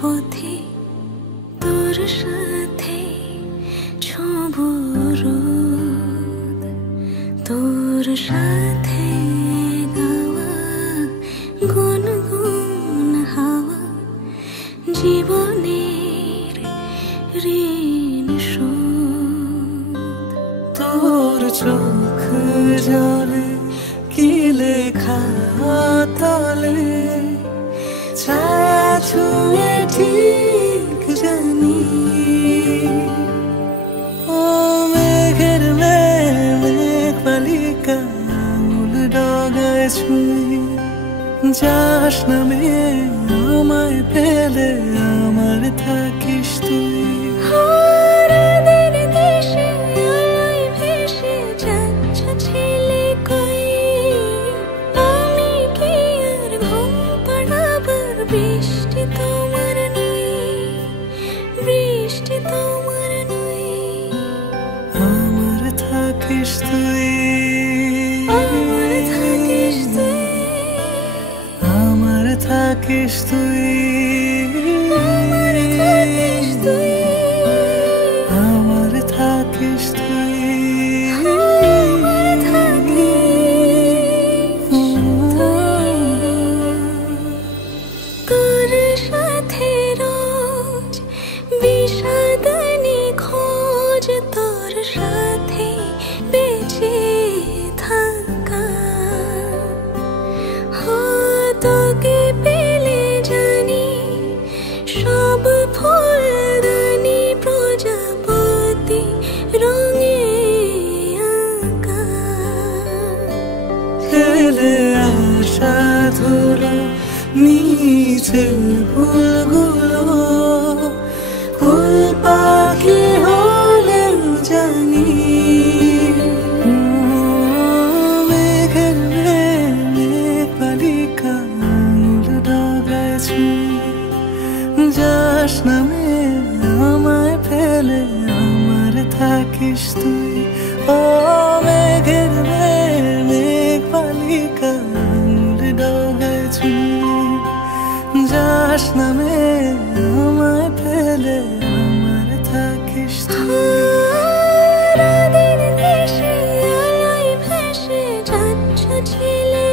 পথে তোর সাথে ছোঁবো রোদ, তোর সাথে গাওয়া গুনগুন হাওয়া জীবনের ঋণ শোধ। তোর চোখ জলে কি লেখা তলে ছায়া ছুঁয়ে ঠিক জানি। ও মেঘের মেঘ বালিকা আঙুল ডগায় ছুঁয়ে যাস নামে আমায় পেলে আমার থাকিস তুই। বৃষ্টি তোমার নই, বৃষ্টি তোমার নই, আমার থাকিস তুই, আমার থাকিস তুই, আমার থাকিস তুই, আমার থাকিস তুই, আমার থাকিস তুই, আমার থাকিস তুই। তোর সাথে রোজ বিষাদ নিখোঁজ, তোর সাথে বেঁচে থাকা। তোকে পেলে জানি সব ফুলদানি প্রজাপতি রঙে আঁকা। ফেলে আসা ধুলো নিচে ফুলগুলো ফুল পাখি হলেও জানি। মেঘের মেঘ বালিকা আঙুল ডগায় ছুঁয়ে যাস নামে আমায় ফেলে আমার থাকিস তুই। ও মেঘের মেঘ বালিকা আঙুল ডগায় ছুঁয়ে যাস নামে আমায় ফেলে আমার থাকিস তুই। রাতের দেশে আলোয় ভেসে যাচ্ছ ছেলে